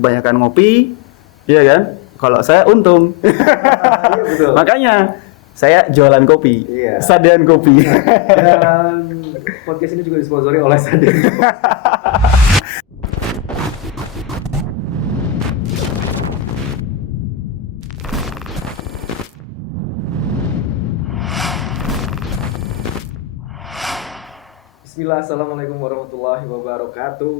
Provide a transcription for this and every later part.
kebanyakan ngopi, iya kan? Kalau saya untung. Iya betul. Makanya saya jualan kopi, Iya. Sadean Kopi. Dan podcast ini juga disponsori oleh Sadean. Bismillah, assalamualaikum warahmatullahi wabarakatuh.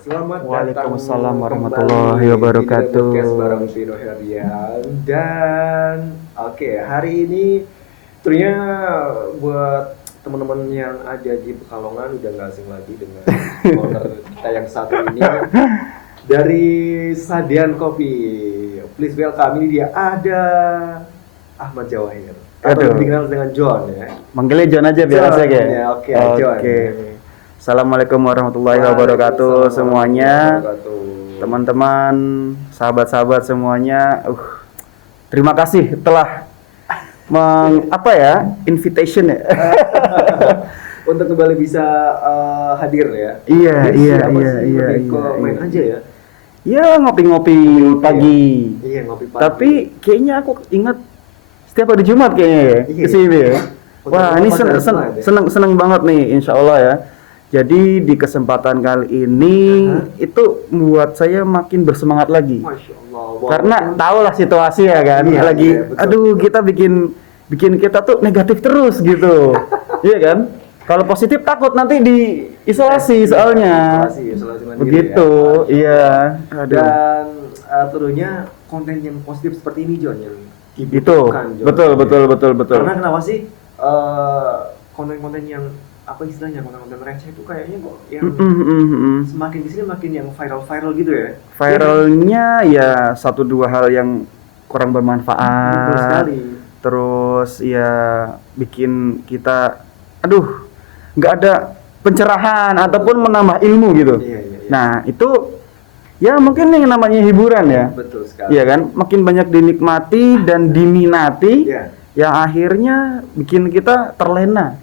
Selamat datang Waalaikumsalam warahmatullahi kembali wabarakatuh. di podcast bareng Vino Herdian. Dan hari ini tentunya buat teman-teman yang ada di Pekalongan udah nggak asing lagi dengan owner kita yang satu ini dari Sadean Kopi. Please welcome, ini dia ada Ahmad Jawahir. Atau lebih dikenal dengan John ya. Manggilnya John aja biar asik ya. Ya, oke, John. Assalamualaikum warahmatullahi wabarakatuh semuanya. Wabarakatuh. Teman-teman, sahabat-sahabat semuanya. Terima kasih telah invitation ya. Untuk kembali bisa hadir ya. Iya. Main aja ya. Ya ngopi-ngopi pagi. Iya, ngopi pagi. Tapi kayaknya aku ingat setiap hari Jumat kayaknya ya, Iya. kesini ya. Wah, ini seneng banget nih, insya Allah ya. Jadi di kesempatan kali ini itu membuat saya makin bersemangat lagi. Masya Allah. Karena tahulah situasi ya kan, Iya, lagi, betul. aduh kita bikin kita tuh negatif terus gitu, iya kan? Kalau positif takut nanti diisolasi soalnya. Isolasi mandiri Begitu, ya. iya. Aduh. Dan tentunya konten yang positif seperti ini John yang Itu dibutuhkan, John. betul. Karena kenapa sih konten-konten yang apa istilahnya, konten-konten receh itu kayaknya kok yang semakin di sini makin yang viral gitu ya. Viralnya ya satu dua hal yang kurang Betul bermanfaat. sekali. Terus ya bikin kita nggak ada pencerahan ataupun menambah ilmu gitu. Iya. Nah, itu ya mungkin yang namanya hiburan ya. Betul sekali. Iya kan? Makin banyak dinikmati dan diminati, Iya. yang akhirnya bikin kita terlena.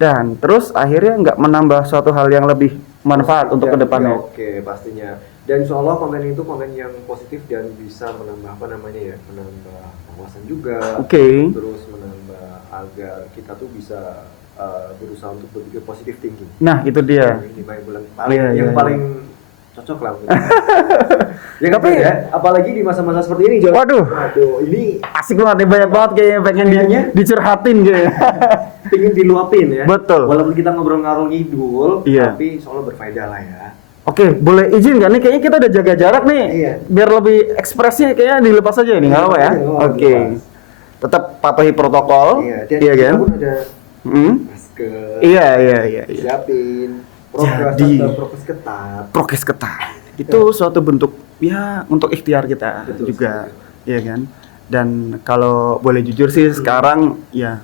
Dan terus akhirnya nggak menambah suatu hal yang lebih manfaat untuk kedepannya. Oke, pastinya. Dan insya Allah konten itu konten yang positif dan bisa menambah menambah wawasan juga. Oke. Terus menambah agar kita tuh bisa berusaha untuk berpikir positif thinking. Nah, itu dia. Ini paling Iya. paling cocok lah. Ya tapi ya, apalagi di masa-masa seperti ini, John. Waduh, ini asik banget nih, banyak banget kayaknya pengen dicurhatin kayaknya. pengen diluapin ya. Betul. Walaupun kita ngobrol ngalor ngidul, Iya. tapi insya Allah berfaedah lah ya. Oke, boleh izin nggak nih? Kayaknya kita udah jaga jarak nih. Iya. Biar lebih ekspresinya kayaknya dilepas aja ini, nggak apa ya? Iya, Oke. dilepas. Tetap patuhi protokol. Iya, dan Iya kita kan? pun ada Hmm? masker. Iya. Siapin. Jadi- Prokes ketat. Prokes ketat. Itu suatu bentuk ya untuk ikhtiar kita Betul juga, sekali. iya kan? Dan kalau boleh jujur sih sekarang ya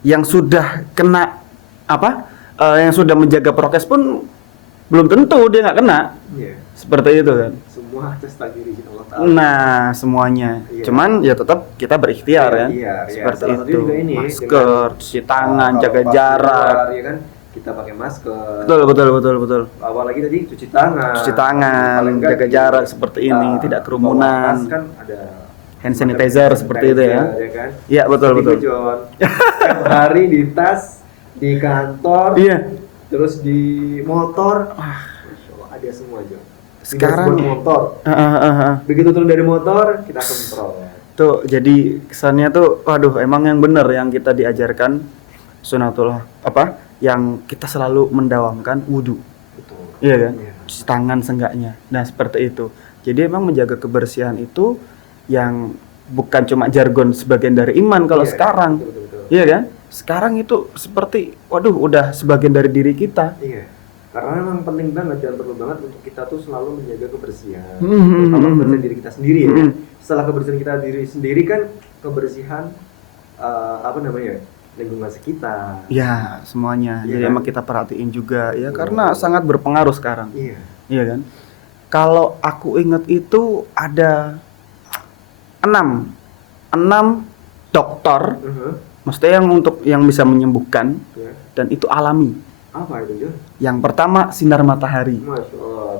yang sudah kena yang sudah menjaga prokes pun belum tentu dia nggak kena. Iya. Seperti itu kan. Semua atas takdir Allah Ta'ala. Nah, semuanya. Iya. Cuman ya tetap kita berikhtiar kan. Iya. Seperti Salah satunya itu. juga ini, Masker, cuci tangan, kalau jaga pas jarak. keluar, ya kan, kita pakai masker. Betul. Apalagi tadi cuci tangan. Cuci tangan, Paling enggak jaga jarak seperti ini, tidak kerumunan. bawa tas kan ada Hand sanitizer seperti itu ya. kan? Iya, betul. John. Setiap hari di tas, di kantor, Iya. terus di motor. Masya Allah, ada semua John. Sekarang- Di motor. Begitu turun dari motor, kita semprot. Tuh, jadi kesannya tuh, waduh, emang yang bener yang kita diajarkan sunatullah yang kita selalu mendawamkan wudhu, Betul. iya kan? Iya. Cuci tangan seenggaknya. Nah, seperti itu. Jadi emang menjaga kebersihan itu yang bukan cuma jargon sebagian dari iman kalau Iya, sekarang, betul. iya kan? Sekarang itu seperti, waduh, udah sebagian dari diri kita. Iya. Karena memang penting banget dan perlu banget untuk kita tuh selalu menjaga kebersihan. Hmm. Terutama kebersihan diri kita sendiri ya. Hmm. Setelah kebersihan kita diri sendiri kan kebersihan lingkungan sekitar. Ya, semuanya. Iya Jadi kan? emang kita perhatiin juga ya, Betul. karena sangat berpengaruh sekarang. Iya. Iya kan? Kalau aku ingat itu ada 6 dokter, maksudnya yang bisa menyembuhkan Ya. dan itu alami. Apa itu, John? Yang pertama sinar matahari. Masya Allah,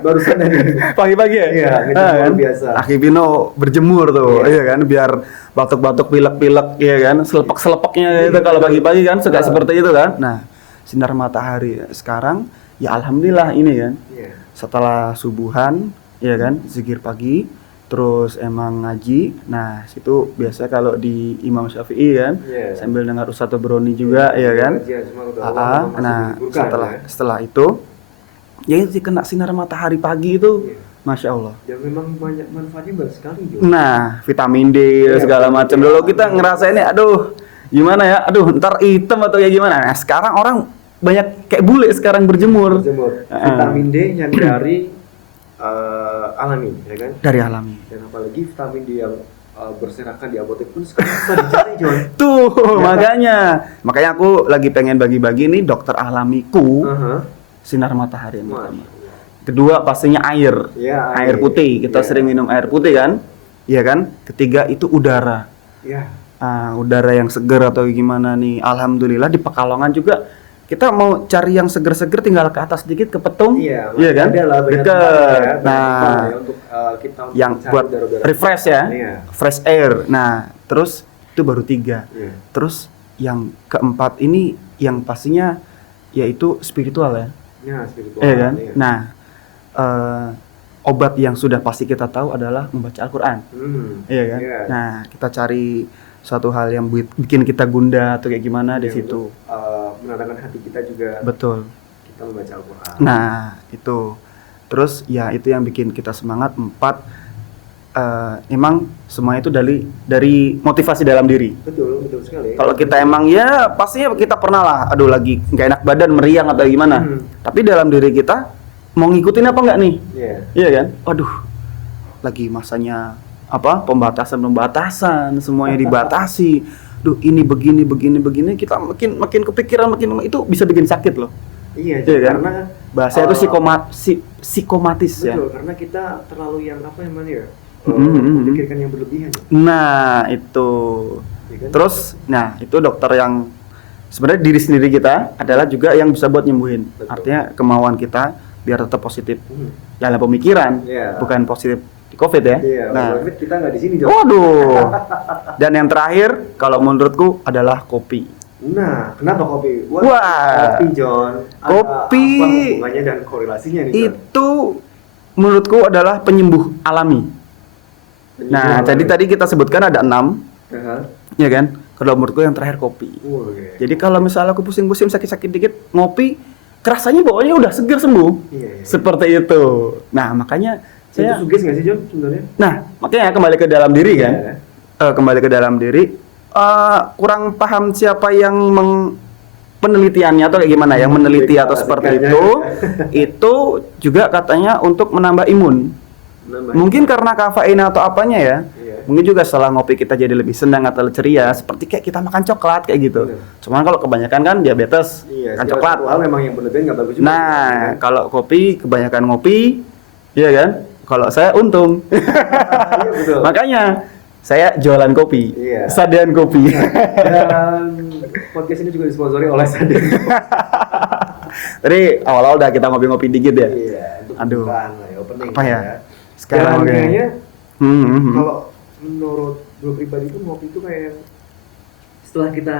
barusan aja. Pagi-pagi ya? Iya, ngejemur biasa. Akipino berjemur tuh, Iya. iya kan, biar batuk-batuk, pilek-pilek, iya kan, selepek-selepeknya itu kalau pagi-pagi kan suka seperti itu kan. Nah, sinar matahari sekarang, ya alhamdulillah ini kan, Iya. setelah subuhan, iya kan, zikir pagi, terus emang ngaji. Nah, situ biasa kalau di Imam Syafi'i kan, Iya. sambil dengar Ustadz Broni juga, iya kan. Kajian semua udah Allah masih Nah, meliburkan, ya. setelah itu, ya itu kena sinar matahari pagi itu, Iya. masya Allah. Dan memang banyak manfaatnya banyak sekali, John. Nah, vitamin D Iya, segala macam. iya. Dulu kita ngerasainnya, aduh, gimana ya? Aduh, ntar hitam atau ya gimana? Nah, sekarang orang banyak kayak bule sekarang berjemur. Jemur. Vitamin D yang dari alami, ya kan? Dari alami. Dan apalagi vitamin D yang berserakan di apotek pun sekarang bisa dicari, John. Tuh, Ya. makanya aku lagi pengen bagi-bagi nih dokter alamiku Aha. sinar matahari yang Masya pertama. Allah. Kedua pastinya air. Ya, Air putih. Kita Ya. sering minum air putih kan? Iya kan? Ketiga itu udara. Ya. Udara yang seger atau gimana nih. Alhamdulillah di Pekalongan juga kita mau cari yang seger-seger tinggal ke atas sedikit ke Petung. Iya, Iya kan? ada lah banyak Deket. tempat ya, banyak tempat Nah, ya untuk kita untuk yang mencari buat udara-udara. refresh ya. Iya. Fresh air. Nah, terus itu baru 3. Iya. Terus yang keempat ini yang pastinya yaitu spiritual ya. Ya, spiritual. Iya kan? Iya. Nah, obat yang sudah pasti kita tahu adalah membaca Al-Qur'an. Iya kan? Iya. Nah, kita cari suatu hal yang bikin kita gundah atau kayak gimana di Yang situ. untuk, menenangkan hati kita juga. Betul. Kita membaca Al-Quran. Nah, itu. Terus ya itu yang bikin kita semangat. 4, emang semua itu dari motivasi dalam diri. Betul, betul sekali. Kalau kita emang ya pastinya kita pernah lah, aduh lagi nggak enak badan, meriang atau gimana. Tapi dalam diri kita mau ngikutin apa nggak nih? Iya. Iya kan? Waduh, lagi masanya apa? Pembatasan, semuanya dibatasi. Duh, ini begini, kita makin kepikiran, itu bisa bikin sakit loh. Iya, Iya kan? karena Bahasa itu psikomatis ya. betul, karena kita terlalu yang apa yang mana ya? Mm-hmm. Memikirkan yang berlebihan. Nah, itu. Ya kan? Terus, nah itu dokter yang sebenarnya diri sendiri kita adalah juga yang bisa buat nyembuhin. Betul. Artinya kemauan kita biar tetap positif. Hmm. Dalam pemikiran, Iya. bukan positif di COVID ya. Iya, Nah, walaupun kita nggak di sini, John. waduh. Dan yang terakhir, kalau menurutku adalah kopi. Nah, kenapa kopi? Wah. Kopi, John. Ada Kopi. apa hubungannya dan korelasinya nih, John? Itu menurutku adalah penyembuh alami. Nah, jadi tadi kita sebutkan ada 6, Aha. ya kan? Kalau menurutku yang terakhir kopi. Oh, iya. Jadi kalau misalnya aku pusing-pusing, sakit-sakit dikit, ngopi, kerasanya bawahnya udah seger sembuh. Iya, iya. Seperti itu. Nah, makanya Itu saya sugesti nggak sih, John, sebenarnya? nah, makanya kembali ke dalam diri kan. Iya. Kembali ke dalam diri. Kurang paham siapa yang penelitiannya atau kayak gimana, yang meneliti atau seperti itu. Itu juga katanya untuk menambah imun. Namanya. Mungkin karena kafein atau apanya ya. Iya. Mungkin juga setelah ngopi kita jadi lebih senang atau ceria, seperti kayak kita makan coklat kayak gitu. Bener. Cuman kalau kebanyakan kan diabetes, Iya, kan segala coklat. sesuatu hal memang yang berlebihan nggak bagus juga. Nah, kalau kopi kebanyakan ngopi, iya kan? Kalau saya untung. Iya, betul. Makanya saya jualan kopi, Iya. Sadean kopi. Dan podcast ini juga disponsori oleh Sadin. Tadi awal-awal udah kita ngopi-ngopi dikit ya. Iya, untuk Aduh. pembukaan lah ya, opening Apa ya? ya. Sekarang Dan oke. kayaknya Hmm. kalau menurut gue pribadi itu ngopi itu kayak setelah kita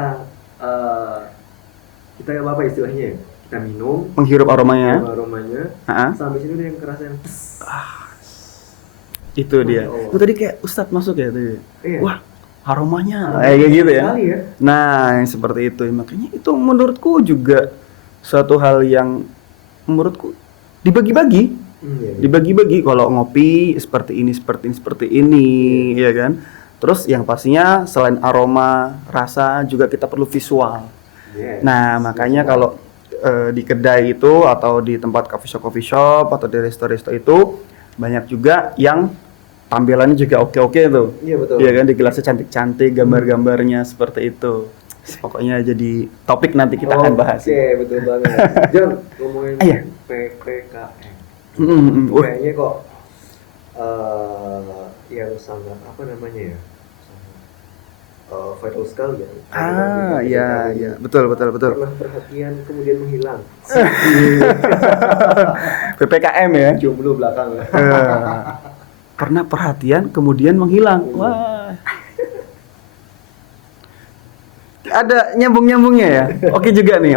apa istilahnya ya? Kita minum, Menghirup aromanya. aromanya, Ha-ha. sampai sini udah yang kerasa yang Itu dia. Oh. Itu tadi kayak Ustadz masuk ya tadi. Iya. Wah, aromanya kayak gitu ya. sekali ya. Nah, yang seperti itu. Makanya itu menurutku juga suatu hal yang menurutku dibagi-bagi. Iya. Dibagi-bagi kalau ngopi seperti ini, ya kan? Terus yang pastinya selain aroma, rasa juga kita perlu visual. Yes. Nah, makanya kalau di kedai itu atau di tempat coffee shop atau di resto-resto itu banyak juga yang tampilannya juga oke-oke tuh. Iya, betul. Iya kan, di gelasnya cantik-cantik, gambar-gambarnya seperti itu. Pokoknya jadi topik nanti kita akan bahas. Oke, betul banget. John, ngomongin Iya. PPKM. Wah, Kayaknya kok yang sangat apa namanya ya? vital sekali ya. Iya, betul. Pernah perhatian kemudian menghilang. PPKM ya. Jomblo belakang. Pernah perhatian kemudian menghilang. Wah. Ada nyambung-nyambungnya ya. Oke juga nih.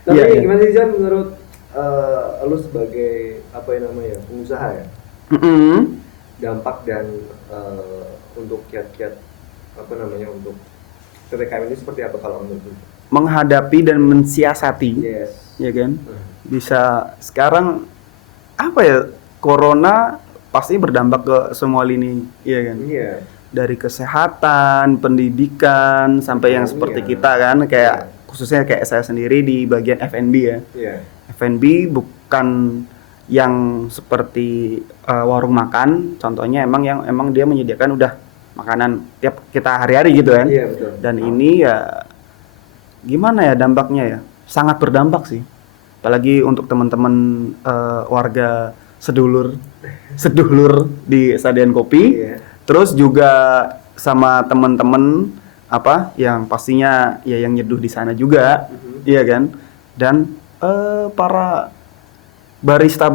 Tapi Iya. gimana sih Jan menurut lu sebagai apa yang namanya pengusaha ya? Mm-mm. Dampak dan untuk kiat-kiat apa namanya untuk PPKM ini seperti apa kalau menurut lu? Menghadapi dan mensiasati, Yes. ya kan? Bisa sekarang apa ya? Corona pasti berdampak ke semua lini, ya kan? Iya. Dari kesehatan, pendidikan sampai yang seperti Iya. kita kan, kayak khususnya kayak saya sendiri di bagian F&B ya. Iya. F&B bukan yang seperti warung makan, contohnya emang dia menyediakan udah makanan tiap kita hari-hari gitu kan. Iya, betul. Dan ini ya gimana ya dampaknya ya? Sangat berdampak sih. Apalagi untuk teman-teman warga sedulur di Sadean Kopi. Iya. Terus juga sama teman-teman apa yang pastinya ya yang nyeduh di sana juga, iya kan? Dan para barista,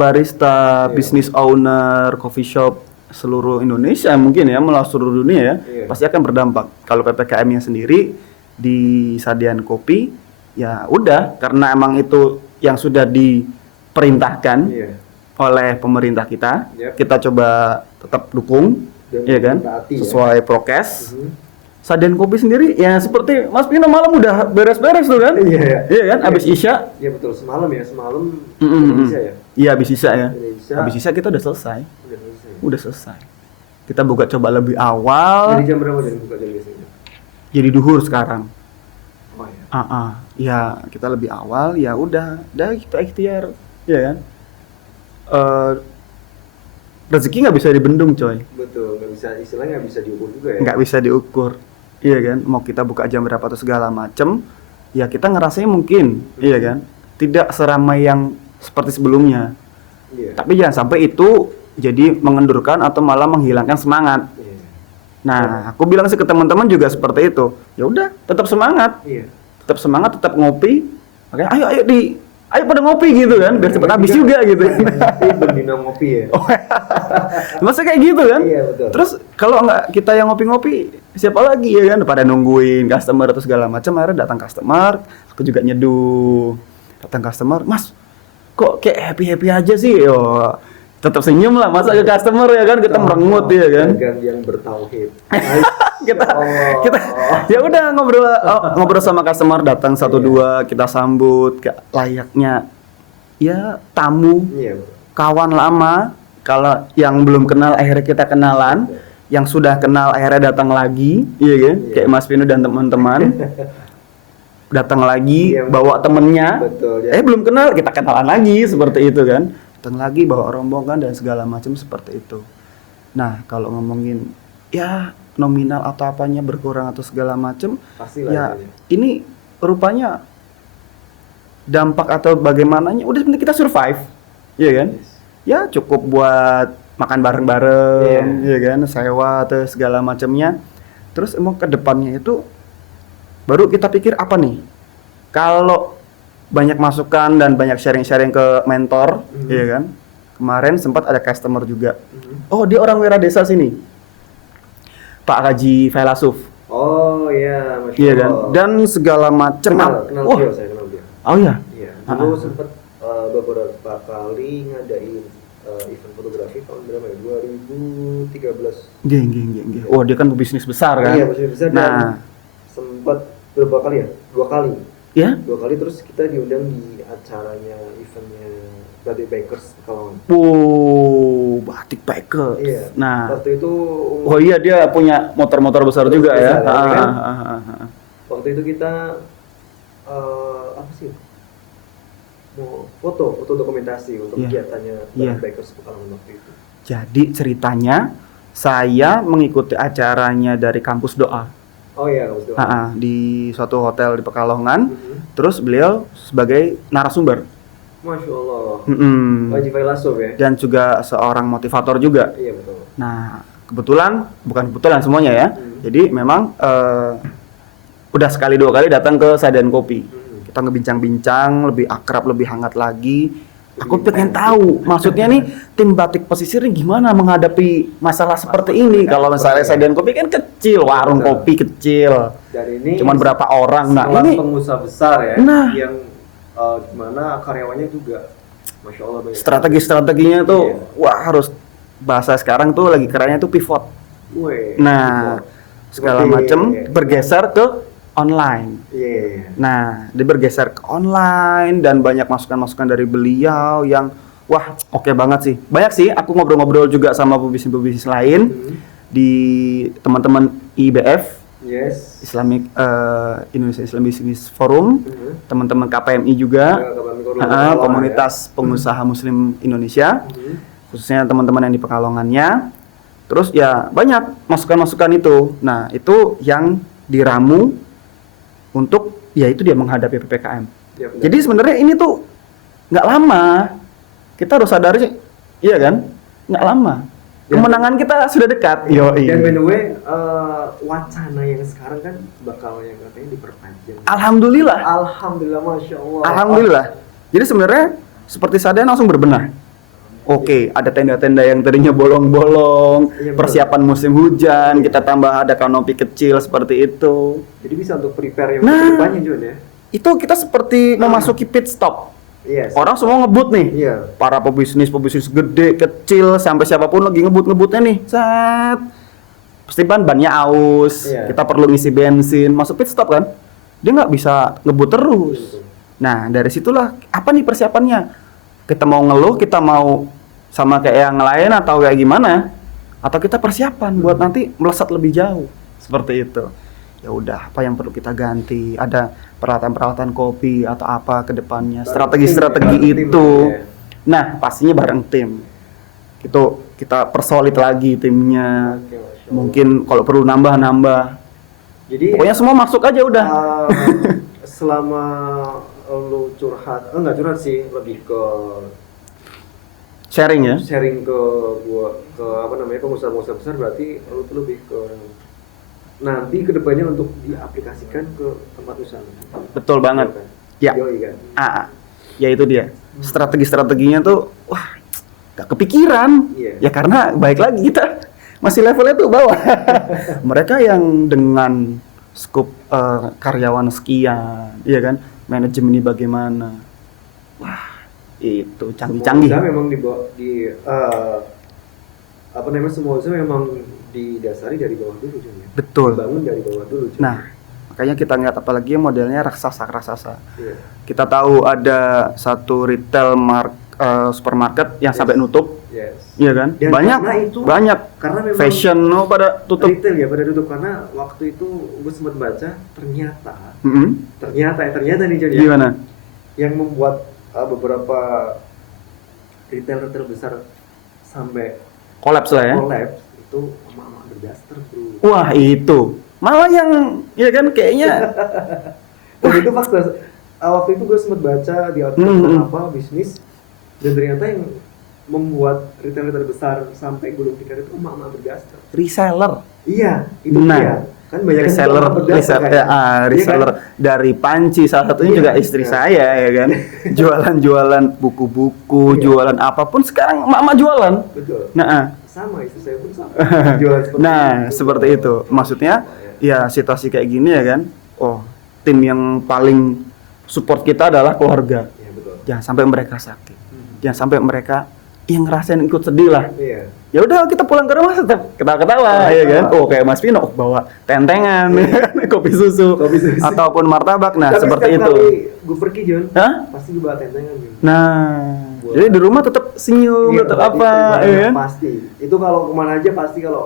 business owner, coffee shop seluruh Indonesia mungkin ya, melalui seluruh dunia ya, Iya. pasti akan berdampak. Kalau PPKM-nya sendiri di Sadean Kopi, ya udah karena emang itu yang sudah diperintahkan Iya. oleh pemerintah kita, Yep. kita coba tetap dukung, Dan ya kan, mentaati ya. sesuai prokes. Mhm. Sadean Kopi sendiri ya seperti Mas Pino malam udah beres-beres tuh kan? Iya. Iya kan, abis Isya. Iya betul, semalam Mm-mm. bisa ya. Iya abis Isya ya. Indonesia. Abis Isya kita udah selesai. Udah selesai. Udah selesai. Kita buka coba lebih awal. Jadi jam berapa jadi buka jam biasanya? Jadi duhur sekarang. Oh ya. Ya kita lebih awal. Ya udah kita ikhtiar, ya kan. Rezeki nggak bisa dibendung coy. Betul, nggak bisa istilahnya nggak bisa diukur juga ya. Nggak bisa diukur, iya kan. Mau kita buka jam berapa atau segala macem, ya kita ngerasain mungkin, iya kan. Tidak seramai yang seperti sebelumnya. Iya. Tapi jangan sampai itu jadi mengendurkan atau malah menghilangkan semangat. Iya. Nah, aku bilang sih ke teman-teman juga seperti itu. Ya udah, tetap semangat, Iya. tetap ngopi. Makanya ayo pada ngopi gitu kan, biar cepat habis juga gitu. Tapi berbina ngopi ya. Masa kayak gitu kan? Iya, betul. Terus kalau nggak kita yang ngopi-ngopi, siapa lagi ya kan? Pada nungguin customer atau segala macam. Akhirnya datang customer, aku juga nyeduh. Datang customer, Mas, kok kayak happy aja sih? Oh, tetap senyum lah, masa ke customer ya kan? Kita merengut ya kan? Dagang yang bertauhid. kita ya udah ngobrol sama customer, datang satu dua kita sambut kayak layaknya ya tamu, Iya. kawan lama. Kalau yang belum kenal akhirnya kita kenalan, yang sudah kenal akhirnya datang lagi, iya kan? Iya. Kayak Mas Pino dan teman-teman datang lagi Iya, bawa temennya. betul, ya. Belum kenal kita kenalan lagi seperti itu kan? Datang lagi bawa rombongan dan segala macam seperti itu. Nah kalau ngomongin ya nominal atau apanya berkurang atau segala macam, Pastilah ya itu ya. ini rupanya dampak atau bagaimananya udah penting kita survive, ya kan? Yes. Ya cukup buat makan bareng-bareng, Iya. ya kan, sewa atau segala macamnya. Terus emang ke depannya itu baru kita pikir apa nih? Kalau banyak masukan dan banyak sharing-sharing ke mentor, ya kan? Kemarin sempat ada customer juga. Oh, dia orang Wira Desa sini. Pak Haji Failasuf. Oh iya, Masya Iya kan? Allah. Dan segala macam. kenal Wah. dia, saya kenal dia. Oh iya. Iya, dulu sempat beberapa kali ngadain event fotografi tahun berapa ya? 2013. Geng. Oh, dia kan pebisnis besar kan? Iya, masih besar. Nah, Dan sempat berapa kali ya? 2 kali. ya. 2 kali terus kita diundang di acaranya eventnya Batik Bakers Pekalongan. Wow, Batik Bakers. Iya. Nah, Waktu itu oh iya dia punya motor-motor besar juga ya. Besar, ya kan? Ah. Waktu itu kita apa sih? Mau foto dokumentasi untuk Iya. kegiatannya Iya. Batik Bakers Pekalongan waktu itu. Jadi ceritanya saya mengikuti acaranya dari kampus doa. Oh iya, Mas Doa. Di suatu hotel di Pekalongan. Mhm. Terus beliau sebagai narasumber. Masya Allah. Mm-mm. Haji Failasuf ya? Dan juga seorang motivator juga. Iya betul. Nah, bukan kebetulan semuanya ya. Jadi memang udah sekali 2 kali datang ke Sadean Kopi. Kita ngebincang-bincang, lebih akrab, lebih hangat lagi. Aku pengen tahu, maksudnya nih tim Batik Pesisir ini gimana menghadapi masalah seperti ini. Kalau misalnya Sadean Kopi kan kecil, warung kopi kecil. Dan ini cuman berapa orang. Nah, sekelas ini pengusaha besar ya, Nah. yang dimana karyawannya juga, masya Allah banyak. strategi-strateginya tuh, Iya. wah harus bahasa sekarang tuh lagi kerennya tuh pivot. Weh, Nah, segala Seperti- macam bergeser ke online. Iya. Nah, dia bergeser ke online dan banyak masukan-masukan dari beliau yang wah oke banget sih. Banyak sih aku ngobrol-ngobrol juga sama pebisnis-pebisnis lain di teman-teman IBF, Yes. Islamic Indonesia Islam Business Forum, teman-teman KPMI juga, komunitas pengusaha Muslim Indonesia, khususnya teman-teman yang di Pekalongannya. Terus ya banyak masukan-masukan itu. Nah, itu yang diramu untuk ya itu dia menghadapi PPKM. Ya, benar. Jadi sebenarnya ini tuh nggak lama. Kita harus sadari sih, iya kan? Nggak lama. Ya. Kemenangan kita sudah dekat. Dan by the way, wacana yang sekarang kan bakal yang katanya diperpanjang. Alhamdulillah. Alhamdulillah, masya Allah. Alhamdulillah. Jadi sebenarnya seperti Sadean langsung berbenah. Oke, ada tenda-tenda yang tadinya bolong-bolong, Iya, betul. persiapan musim hujan, kita tambah ada kanopi kecil seperti itu. Jadi bisa untuk prepare yang Nah. kedepannya Jun ya. Itu kita seperti memasuki pit stop. Yes. Orang semua ngebut nih. Iya. Para pebisnis gede, kecil, sampai siapapun lagi ngebut-ngebutnya nih. Set. Pasti bannya aus, Iya. kita perlu ngisi bensin, masuk pit stop kan. Dia nggak bisa ngebut terus. Betul. Nah, dari situlah apa nih persiapannya? Kita mau ngeluh, kita mau sama kayak yang lain atau kayak gimana? Atau kita persiapan buat nanti melesat lebih jauh. Seperti itu. Ya udah, apa yang perlu kita ganti? Ada peralatan-peralatan kopi atau apa ke depannya? Strategi-strategi Bareng tim, itu. ya. Nah, pastinya bareng tim. Itu kita persolid lagi timnya. Oke, masya Allah. Mungkin kalau perlu nambah-nambah. Jadi Pokoknya semua masuk aja udah. selama lu curhat, enggak curhat sih, lebih ke Sharing ya. sharing ke apa namanya, pengusaha-pengusaha besar, berarti lu tuh lebih ke nanti kedepannya untuk diaplikasikan ke tempat usaha. Betul banget. Kan? Ya. Yoi kan. Ya itu dia. Strategi-strateginya tuh wah gak kepikiran. Iya. Ya karena baik lagi kita masih levelnya tuh bawah. Mereka yang dengan skup karyawan sekian, iya kan? Manajemen ini bagaimana? Wah, itu canggih-canggih. Semua usaha memang apa namanya, semua usaha memang didasari dari bawah dulu Jun, ya. Betul. Dibangun dari bawah dulu Jun. Nah, makanya kita lihat apalagi modelnya raksasa. Iya. Kita tahu ada satu retail supermarket yang sampai nutup, Yes. iya kan? Dan Banyak, karena itu- banyak. Karena memang Fashion pada tutup. retail ya pada tutup, karena waktu itu gue sempat baca ternyata nih Jun, ya, Gimana? yang membuat beberapa retailer besar sampai Kolaps lah ya. collapse itu emak-emak berdaster bro. Wah itu malah yang ya kan kayaknya Dan itu fakta. Waktu itu gue sempat baca di artikel apa bisnis, dan ternyata yang membuat retailer besar sampai gulung tikar itu emak-emak berdaster. reseller. Iya, itu Nah, dia. Kan banyak yang reseller, emak-emak berdaster, kan? Iya reseller kan? dari Panci, salah satunya Iya, juga istri iya. saya ya kan. Jualan-jualan buku-buku, Iya. jualan apapun sekarang emak-emak jualan. Betul. Nah, Sama, istri saya pun sama. Jualan seperti itu. Maksudnya ya situasi kayak gini ya kan. Oh, tim yang paling support kita adalah keluarga. Iya, betul. Jangan sampai mereka sakit. Jangan sampai mereka yang ngerasain ikut sedih lah. Iya. Ya udah kita pulang ke rumah tetap ketawa-ketawa ya kan. Oh kayak Mas Vino bawa tentengan kopi susu Kopi susu. ataupun martabak. Nah, Tapi seperti setiap itu. kali gue pergi John, Hah? pasti gue bawa tentengan John. Nah, jadi di rumah tetap senyum, Iya, tetap itu apa gimana, ya kan? pasti. Itu kalau kemana aja pasti kalau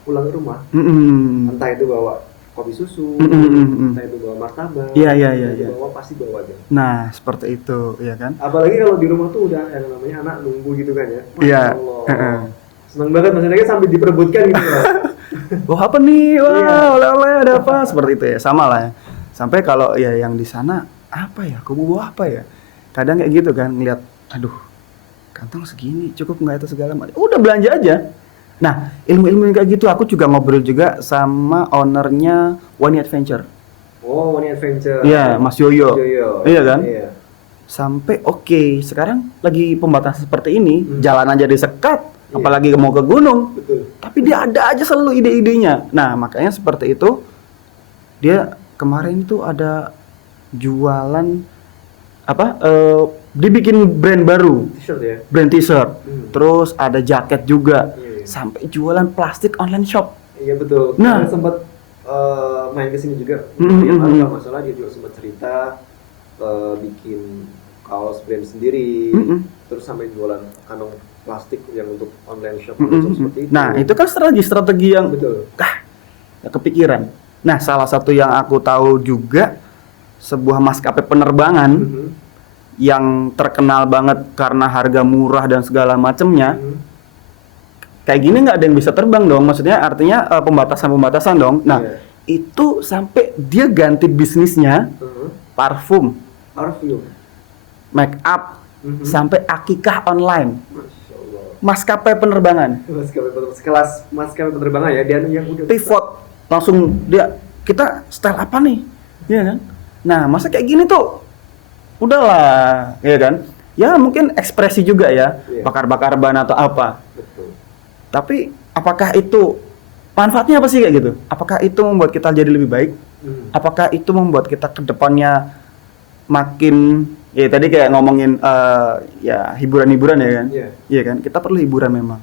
pulang ke rumah, Mm-mm. entah itu bawa kopi susu, Mm-mm. entah itu bawa martabak, Iya, iya, entah iya. itu bawa pasti bawa aja. Nah, seperti itu ya kan. Apalagi kalau di rumah tuh udah yang namanya anak nunggu gitu kan ya. Masya Iya. Allah. Heeh. Seneng banget maksudnya kan sampai diperebutkan gitu ya. Wah apa nih? Wah Iya. oleh-oleh ada apa? Seperti itu ya, sama lah ya. Sampai kalau ya yang di sana apa ya? Aku mau bawa apa ya? Kadang kayak gitu kan, ngeliat, aduh, kantong segini cukup nggak itu segala macam. Udah belanja aja. Nah, ilmu-ilmu yang kayak gitu aku juga ngobrol juga sama ownernya One Adventure. Oh, One Adventure. Iya, Mas Yoyo. Iya kan? Iya. Sampai oke, sekarang lagi pembatasan seperti ini, Hmm. jalan aja disekat, Iya. apalagi mau ke gunung. Betul. Tapi dia ada aja selalu ide-idenya. Nah, makanya seperti itu dia kemarin itu ada jualan apa? Dibikin brand baru, T-shirt ya. brand t-shirt. Hmm. Terus ada jaket juga. Iya. Sampai jualan plastik online shop. Iya betul. Nah. Kemarin sempat main ke sini juga. Mm-mm. Nggak masalah dia juga sempat cerita bikin kaos brand sendiri. Mm-mm. Terus sampai jualan kantong plastik yang untuk online shop Mm-mm. seperti itu. Nah, itu kan strategi yang betul. ya kepikiran. Nah, salah satu yang aku tahu juga sebuah maskapai penerbangan Mhm. yang terkenal banget karena harga murah dan segala macemnya. Mhm. Kayak gini nggak ada yang bisa terbang dong. Maksudnya artinya pembatasan-pembatasan dong. Nah, Iya. itu sampai dia ganti bisnisnya Mhm. parfum, Parfum. make up, Mhm. sampai akikah online. Masya Allah. Maskapai penerbangan. Sekelas maskapai penerbangan ya, dan yang udah Pivot langsung dia kita style apa nih, iya kan? Nah, masa kayak gini tuh udahlah, ya kan? Ya mungkin ekspresi juga ya, Iya. bakar-bakar ban atau apa. betul. Tapi apakah itu manfaatnya apa sih kayak gitu? Apakah itu membuat kita jadi lebih baik? Hmm. Apakah itu membuat kita ke depannya makin ya tadi kayak ngomongin ya hiburan-hiburan ya kan? Iya. Iya kan? Kita perlu hiburan memang.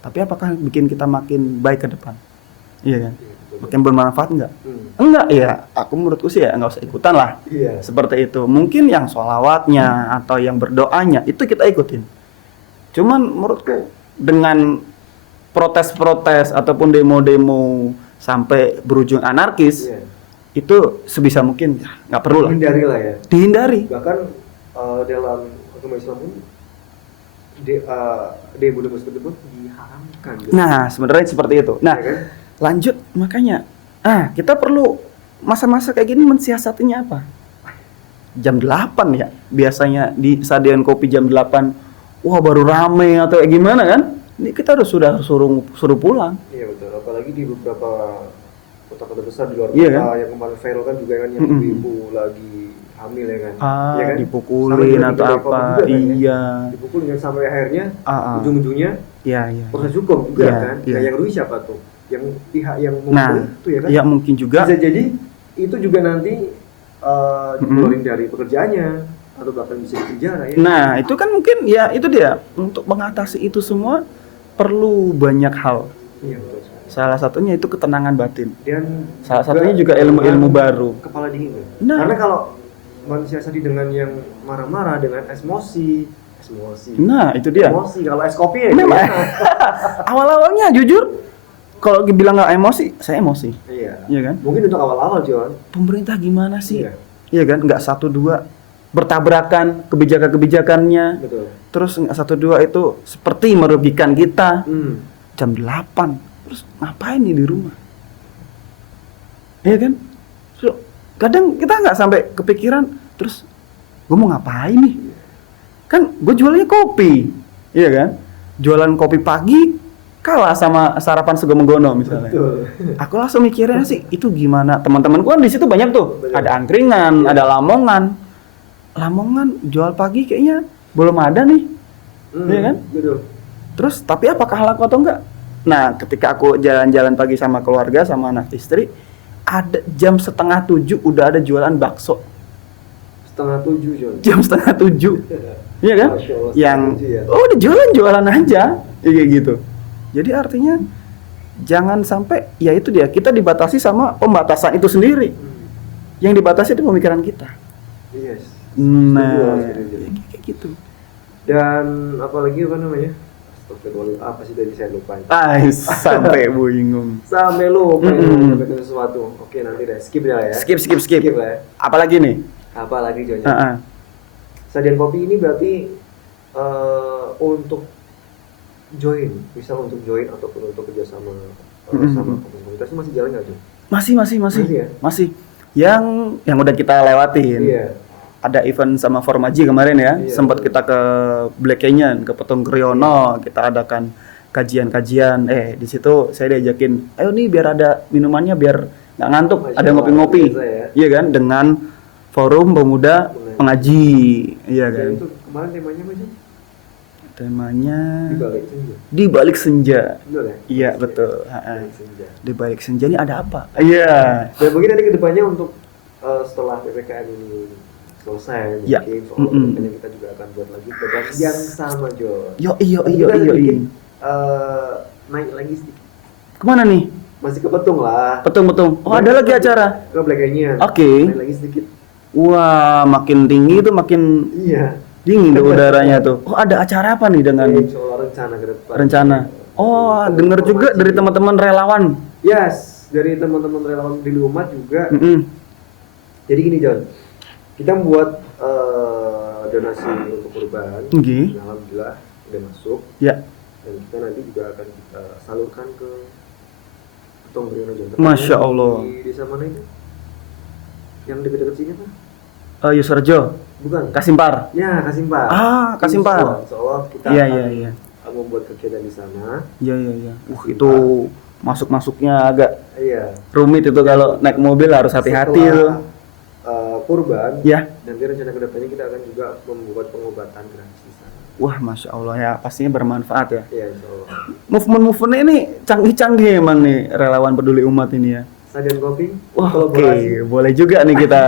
Tapi apakah bikin kita makin baik ke depan? Iya kan? Iya, betul. Makin bermanfaat enggak? Hmm. Enggak ya, aku menurutku sih ya nggak usah ikutan lah. Iya. Seperti itu. Mungkin yang sholawatnya atau yang berdoanya itu kita ikutin. Cuman menurutku dengan protes-protes ataupun demo-demo sampai berujung anarkis Iya. itu sebisa mungkin ya, nggak perlu lah. Hindari lah ya. Dihindari. Bahkan dalam agama Islam pun demo-demo tersebut diharamkan. gitu. Nah, sebenarnya seperti itu. Nah, Ya kan? lanjut makanya. Kita perlu masa-masa kayak gini mensiasatinya apa? Jam 8 ya. Biasanya di Sadean Kopi jam 8. Wah, baru rame atau kayak gimana kan? Ini kita sudah suruh pulang. Iya betul. Apalagi di beberapa kota-kota besar di luar Iya kota kan? yang kemarin viral kan juga kan yang Mm-mm. ibu lagi hamil ya kan? Iya kan? Sama Dipukulin juga di atau kedai apa? kopi juga kan, ya? Iya. Dipukulin kan sampai akhirnya Ah. ujung-ujungnya Iya, iya. proses hukum juga Iya, kan? iya. Nah, yang rugi siapa tuh? Yang pihak yang Nah, memukul itu ya kan? ya mungkin juga. Bisa jadi itu juga nanti dikeluarin dari pekerjaannya atau bahkan bisa dipenjara ya. Nah, itu kan mungkin ya itu dia. Untuk mengatasi itu semua perlu banyak hal. Iya betul sekali. Salah satunya itu ketenangan batin. Dan Salah satunya juga ilmu-ilmu baru. kepala dingin kan? Nah. Karena kalau manusia tadi dengan yang marah-marah dengan emosi Nah, itu dia. emosi kalau es kopi ya Memang. gimana? Awal-awalnya jujur kalau dibilang nggak emosi, saya emosi. Iya. Iya kan? Mungkin untuk awal-awal John. Pemerintah gimana sih? Iya. Iya kan? Nggak satu dua bertabrakan kebijakan-kebijakannya. Betul. Terus nggak satu dua itu seperti merugikan kita. Hmm. Jam 8. Terus ngapain nih di rumah? Iya kan? So, kadang kita nggak sampai kepikiran. Terus gue mau ngapain nih? Kan gue jualnya kopi. Iya kan? Jualan kopi pagi kalah sama sarapan sego menggono misalnya. Betul. Aku langsung mikirnya sih itu gimana? Teman-temanku kan di situ banyak tuh. Banyak. Ada angkringan, Iya. ada lamongan. Lamongan jual pagi kayaknya belum ada nih. Iya kan? Betul. Terus tapi apakah laku atau enggak? Nah, ketika aku jalan-jalan pagi sama keluarga sama anak istri, ada jam 6:30 udah ada jualan bakso. 6:30 John. Jam 6:30. Iya kan? Masya Allah, Yang 6:30 ya. oh udah jualan aja. Ya, kayak gitu. Jadi artinya jangan sampai ya itu dia kita dibatasi sama pembatasan itu sendiri. Yang dibatasi itu pemikiran kita. Yes. Nah, Setuju. kayak gitu. Dan apalagi apa namanya? Astagfirullah, apa sih tadi saya lupa. Sampai bingung. Sampai lupa Mm-mm. sampai sesuatu. Oke, nanti deh skip dah ya. Skip. Skip lah ya. Apalagi nih? Apa lagi John? Heeh. Sajian kopi ini berarti untuk join, misal untuk join ataupun untuk kerjasama sama komunitas itu masih jalan nggak John? Masih Masih ya? Masih. Yang udah kita lewatin. Iya. Ada event sama Formaji kemarin ya. Iya, Sempat betul. kita ke Black Canyon, ke Petung Kriono, kita adakan kajian-kajian. Di situ saya diajakin, ayo nih biar ada minumannya biar nggak ngantuk, Masya ada Allah, ngopi-ngopi, biasa ya. iya kan, dengan forum pemuda pengaji, iya Dan kan. itu kemarin temanya apa sih? Temanya Di balik senja. di balik senja. Betul ya? Iya betul. Di balik senja. Di balik senja ini ada apa? Iya. Dan mungkin nanti kedepannya untuk setelah PPKM ini selesai, Ya. mungkin soal kedepannya kita juga akan buat lagi program yang sama, Jo. Yo. Tapi kita sedikit, naik lagi sedikit. Kemana nih? Masih ke Petung lah. Petung. Oh ada lagi acara. Ke Black Canyon. Oke. Naik lagi sedikit. Wah makin tinggi tuh makin Iya. dingin tuh udaranya tuh. Oh ada acara apa nih dengan Soal rencana ke depan. rencana? Oh dengar juga dari teman-teman relawan. Yes, dari teman-teman relawan di umat juga. Jadi gini John, kita membuat donasi untuk kurban. Nggih. Dan alhamdulillah udah masuk. Ya. Dan kita nanti juga akan kita salurkan ke Petung Briono John. Masya Allah. Di desa mana itu? Yang dekat-dekat sini apa? Yusorejo, Bukan. Kasimpar. Ya, Kasimpar. Kasimpar. Insya Allah kita Iya akan iya. membuat kegiatan di sana. Iya. Itu masuknya agak Iya. rumit itu kalau naik mobil harus hati-hati tuh. Setelah, kurban. Ya. Nanti rencana kedepannya kita akan juga membuat pengobatan gratis di sana. Wah masya Allah ya pastinya bermanfaat ya. Iya, insya Allah. Movement-movementnya ini canggih-canggih emang nih relawan peduli umat ini ya. Sajian kopi. Wah kolaborasi. boleh juga nih kita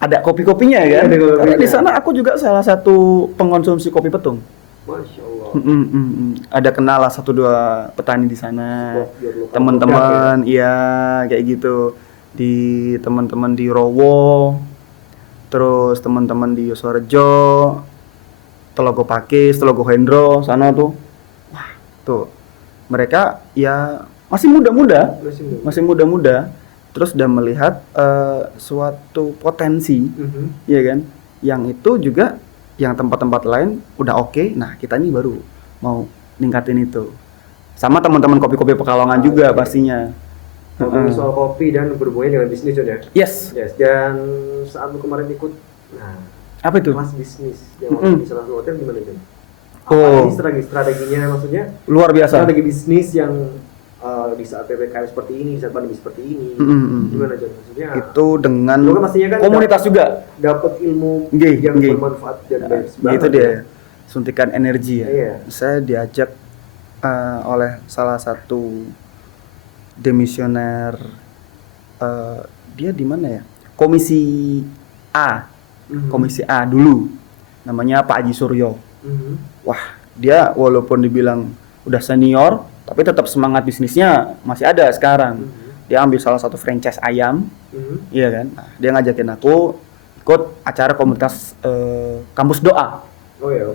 ada kopi-kopinya ya kan. Ada kopinya. Karena di sana aku juga salah satu pengkonsumsi kopi Petung. Masya Allah. Ada kenal lah 1-2 petani di sana. Biar lokal Teman-teman, iya kayak gitu. Di teman-teman di Rowo, terus teman-teman di Yosorejo, Telogo Pakis, Telogo Hendro, sana tuh. Wah, tuh. Mereka ya masih muda-muda, masih muda-muda, terus udah melihat suatu potensi, ya kan? Yang itu juga yang tempat-tempat lain udah oke. Nah, kita ini baru mau ningkatin itu. Sama teman-teman kopi-kopi Pekalongan juga pastinya. Ngomongin soal kopi dan berhubungan dengan bisnis John ya. Yes. Dan saat lu kemarin ikut, nah, Apa itu? kelas bisnis yang waktu di salah satu hotel gimana John? Oh. Apa sih strateginya maksudnya? Luar biasa. Strategi bisnis yang di saat PPKM seperti ini, di saat pandemi seperti ini, gimana John? Maksudnya Itu dengan lu kan pastinya kan komunitas juga. dapat ilmu Nggih, yang nggih. bermanfaat dan baik Itu dia. Suntikan energi ya. Iya. Saya diajak oleh salah satu demisioner dia di mana ya? Komisi A. Komisi A dulu. Namanya Pak Haji Suryo. Wah, dia walaupun dibilang udah senior, tapi tetap semangat bisnisnya masih ada sekarang. Dia ambil salah satu franchise ayam, iya kan? Nah, dia ngajakin aku ikut acara komunitas kampus doa. Oh ya,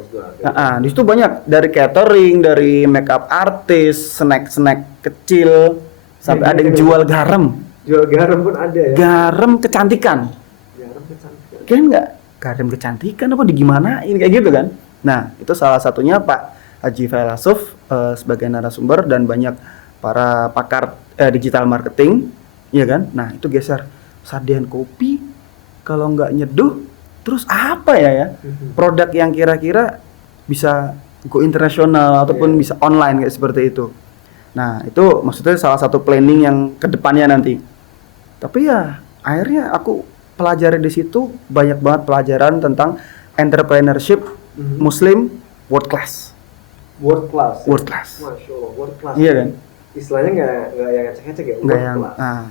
Di situ banyak dari catering, dari makeup artis, snack kecil, sampai ada yang jual garam. Jual garam pun ada ya. Garam kecantikan. Garam kecantikan. Kan nggak garam kecantikan apa digimanain kayak gitu kan? Nah, itu salah satunya Pak Haji Failasuf sebagai narasumber dan banyak para pakar digital marketing, ya kan? Nah, itu geser sajian kopi kalau nggak nyeduh, terus apa ya? Produk yang kira-kira bisa go internasional ataupun bisa online kayak seperti itu. Nah, itu maksudnya salah satu planning yang kedepannya nanti. Tapi ya, akhirnya aku pelajari di situ banyak banget pelajaran tentang entrepreneurship Muslim world class. World class. World class. Masya Allah, world class. Iya kan? Istilahnya nggak yang ngecek-ngecek ya. Nggak yang. Nah,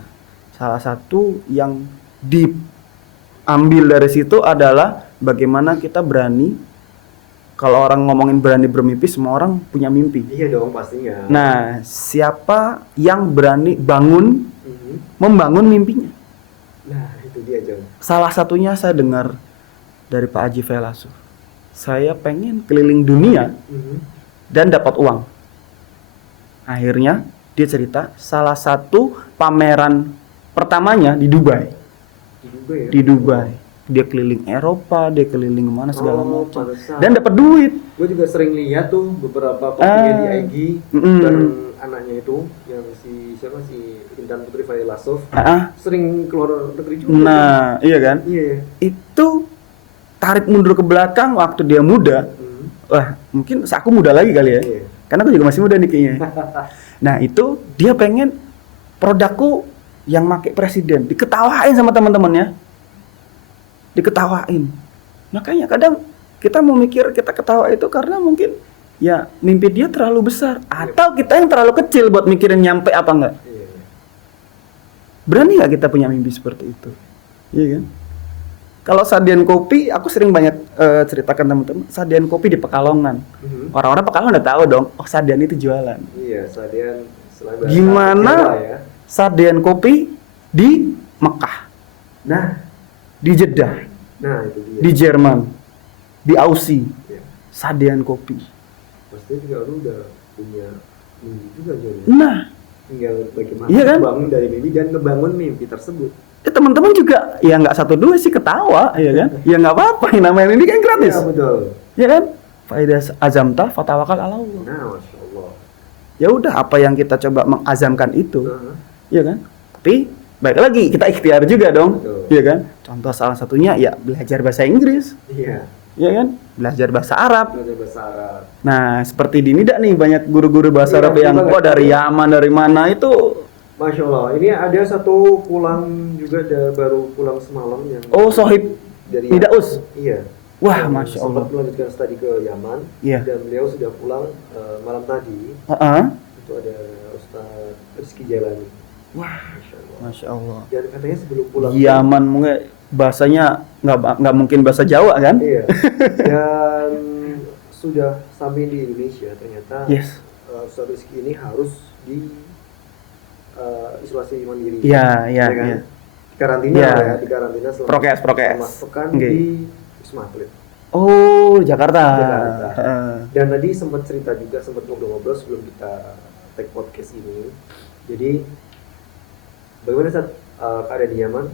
salah satu yang diambil dari situ adalah bagaimana kita berani. Kalau orang ngomongin berani bermimpi, semua orang punya mimpi. Iya dong pastinya. Nah, siapa yang berani membangun mimpinya? Nah, itu dia John. Salah satunya saya dengar dari Pak Haji Failasuf. Saya pengen keliling dunia dan dapat uang. Akhirnya dia cerita salah satu pameran pertamanya di Dubai. Di Dubai. Dia keliling Eropa, dia keliling kemana segala macam. Dan dapat duit. Gue juga sering lihat tuh beberapa postingan di IG dan anaknya itu yang siapa si Intan Putri Failasuf sering keluar negeri juga. Nah, iya kan? Iya. Itu tarik mundur ke belakang waktu dia muda. Wah, mungkin aku muda lagi kali ya. Karena aku juga masih muda nih kayaknya. Nah itu dia pengen produkku yang make presiden, diketawain sama teman-temannya, diketawain. Makanya kadang kita mau mikir kita ketawa itu karena mungkin ya mimpi dia terlalu besar, atau kita yang terlalu kecil buat mikirin nyampe apa enggak. Iya, iya. Berani nggak kita punya mimpi seperti itu? Iya kan? Kalau Sadian Kopi, aku sering banyak ceritakan teman-teman, Sadian Kopi di Pekalongan. Orang-orang Pekalongan udah tahu dong, oh Sadian itu jualan. Iya, Sadian selain bahasa Gimana Jawa ya. Sadian Kopi di Mekah, Nah, di Jeddah, itu dia. di Jerman, di Aussie, Ya. Sadian Kopi. Pasti juga lu udah punya mimpi juga jadi. Nah, Tinggal bagaimana iya kan? bangun dari mimpi dan ngebangun mimpi tersebut. teman-teman juga ya nggak satu dua sih ketawa, ya kan? Ya nggak apa-apa, yang namanya ini kan gratis, Iya betul. ya kan? Faidah azamta fatawakal ala Allah. Nah, masya Allah. Ya udah, apa yang kita coba mengazamkan itu, Nah, ya kan? Tapi baik lagi kita ikhtiar juga dong, Betul. ya kan? Contoh salah satunya ya belajar bahasa Inggris, iya. ya kan? Belajar bahasa Arab. Belajar bahasa Arab. Nah, seperti di Nida nih banyak guru-guru bahasa Iya, Arab yang kita nggak dari tahu. Yaman, dari mana itu. Masya Allah. Ini ada satu pulang juga baru pulang semalam yang Oh, sohib dari Nidaus. Iya. Wah, Yang Masya Allah. sempat melanjutkan studi ke Yaman. Iya. Dan beliau sudah pulang malam tadi. Heeh. Itu ada Ustaz Rizky Jalani. Wah, Masya Allah. Masya Allah. Dan katanya sebelum pulang. Yaman mungkin bahasanya nggak mungkin bahasa Jawa kan? Iya. Dan sudah sampai di Indonesia ternyata. Yes. Ustaz Rizky ini harus di isolasi mandiri. Iya, iya, kan? iya. Di karantina Iya. ya, di karantina selama Prokes. selama pekan Oke. di Wisma Atlet. Oh, Jakarta. Jakarta. Heeh. Dan tadi sempat cerita juga, sempat ngobrol-ngobrol sebelum kita take podcast ini. Jadi bagaimana saat keadaan di Yaman?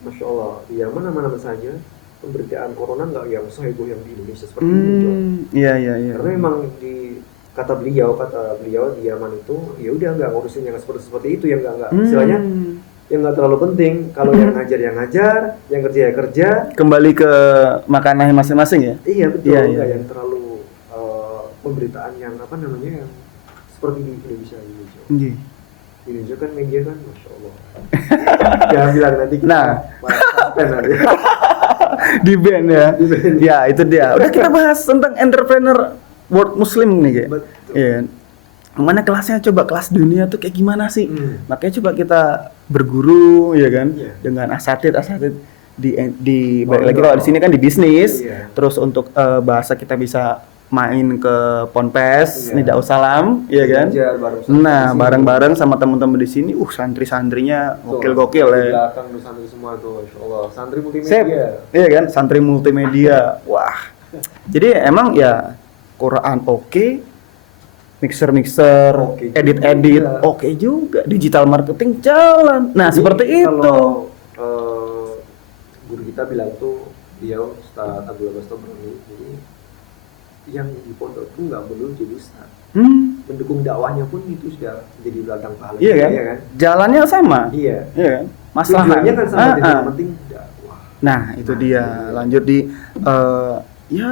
Masya Allah, di Yaman aman-aman saja. Pemberitaan corona nggak yang seheboh yang di Indonesia seperti itu. Iya, iya, iya. Karena memang kata beliau di Yaman itu ya udah nggak ngurusin yang seperti itu, yang nggak istilahnya yang nggak terlalu penting. Kalau yang ngajar, yang kerja ya kerja. Kembali ke makanannya masing-masing ya. Iya betul, Iya, nggak iya. yang terlalu pemberitaan yang apa namanya yang seperti di Indonesia. Iya. Di Indonesia kan media kan, masya Allah. Jangan bilang nanti kita Nah. suspend nanti. Di band ya. Di band. Ya, itu dia. Udah kita bahas tentang entrepreneur world muslim nih, kayak. Betul. Iya. Mana kelasnya, coba kelas dunia tuh kayak gimana sih? Makanya coba kita berguru, ya kan, Iya. dengan asatid di Oh, balik lagi iya. kalau di sini kan di bisnis. Iya. Terus untuk bahasa kita bisa main ke Ponpes, Iya. Nida Usalam, ya kan? Belajar bareng sama Nah, di sini. bareng-bareng sama teman-teman di sini, santri-santrinya Tuh, gokil-gokil di ya. belakang tuh santri semua tuh, masya Allah. Santri Sip. multimedia. Iya kan, santri multimedia. Wah. Jadi emang ya Quran oke, mixer, Oke edit-edit juga. oke juga, digital marketing jalan. Nah, Jadi, seperti itu. kalau guru kita bilang tuh, beliau Ustaz Abdul Abbas Tobroni, jadi yang di pondok itu nggak perlu jadi ustaz. Mendukung dakwahnya pun itu sudah jadi ladang pahala. Iya kan? Iya kan? Jalannya sama. Iya. Iya kan? Masalah. Tujuannya kan sama, jadi yang penting dakwah. Nah, itu dia. Lanjut di ya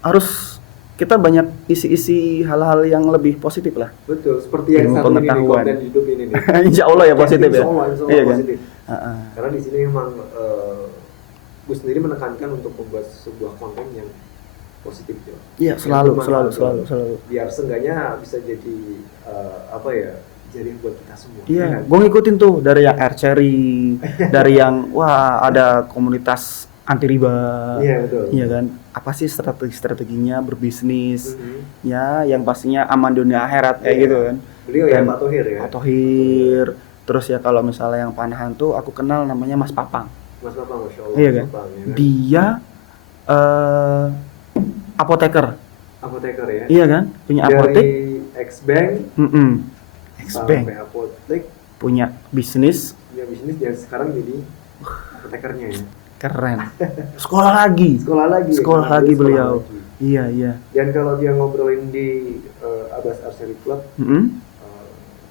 harus kita banyak isi-isi hal-hal yang lebih positif lah. Betul, seperti yang Ilmu satu ini nih, pengetahuan. konten hidup ini nih. Insya Allah ya positif ya. Insya Allah Iya kan? positif. Heeh. Karena di sini memang gue sendiri menekankan untuk membuat sebuah konten yang positif ya. Iya, Yang selalu. bermanfaat. Biar seenggaknya bisa jadi apa ya? Jadi buat kita semua. Iya, kan? gue ngikutin tuh dari yang archery, dari yang wah ada komunitas anti riba, Iya betul. iya kan? Apa sih strategi-strateginya berbisnis? Mhm. Ya, yang pastinya aman dunia akhirat kayak Iya. gitu kan? Beliau ya Dan Pak Thohir ya. Pak Thohir. Terus ya kalau misalnya yang panahan tuh aku kenal namanya Mas Papang, Mas Papang, masya Allah. iya Mas kan? Papang, ya kan? Dia apoteker, Apoteker ya. iya kan? Punya apotek, Dari X-Bank X-Bank, sampai apotek, punya bisnis punya bisnis dan sekarang jadi apotekernya ya. keren. Sekolah lagi. Sekolah lagi. Sekolah ya, lagi sekolah beliau. lagi. Iya, iya. Dan kalau dia ngobrolin di Abbas Archery Club Mm-mm.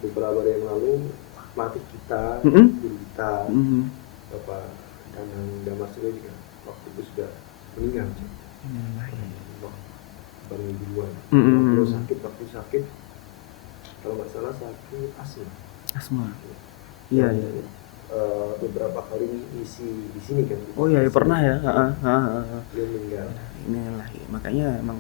beberapa hari yang lalu, pelatih kita, Mm-mm. guru kita, Mhm. Bapak Danang Damar juga waktu itu sudah meninggal. Wah, baru duluan. Mm-mm. Beliau sakit, waktu sakit kalau nggak salah sakit asma. Asma. Iya, iya. Beberapa kali isi di sini kan. Oh iya, ya, pernah ya. Dia meninggal. Inilah makanya emang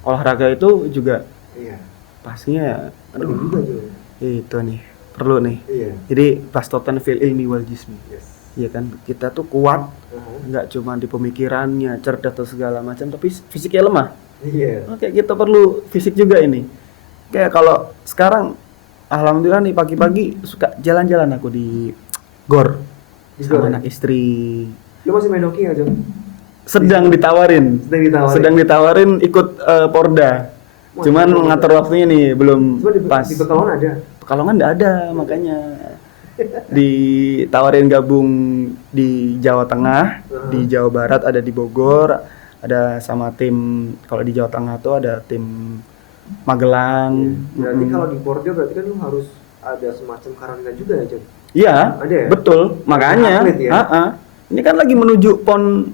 olahraga itu juga Iya. pastinya Aduh juga tuh. itu nih perlu nih. Iya. Jadi plastotan fil ilmi wal jismi. Yes. Iya kan, kita tuh kuat Uh-huh. nggak cuma di pemikirannya, cerdas atau segala macam, tapi fisiknya lemah. Iya. Oke, kita perlu fisik juga ini. Kayak kalau sekarang alhamdulillah nih pagi-pagi suka jalan-jalan aku di gor Di sama gor? anak istri. Lu masih main hoki nggak, Jon? Sedang ditawarin. Sedang ditawarin. Ikut Porda. Wah, Cuman Porda. ngatur waktunya nih belum Cuma pas. di Pekalongan ada. Pekalongan nggak ada, makanya ditawarin gabung di Jawa Tengah, di Jawa Barat ada di Bogor, ada sama tim kalau di Jawa Tengah tuh ada tim Magelang. Berarti Mm-mm. kalau di Porda berarti kan lu harus ada semacam karantina juga ya, Jon? Iya, Ada ya? betul. Makanya, Atlet ya? ini kan lagi menuju PON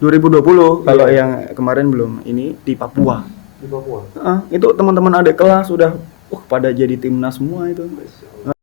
2020 kalau Iya. yang kemarin belum ini di Papua. Di Papua. Itu teman-teman adik kelas sudah pada jadi timnas semua itu. Masya Allah.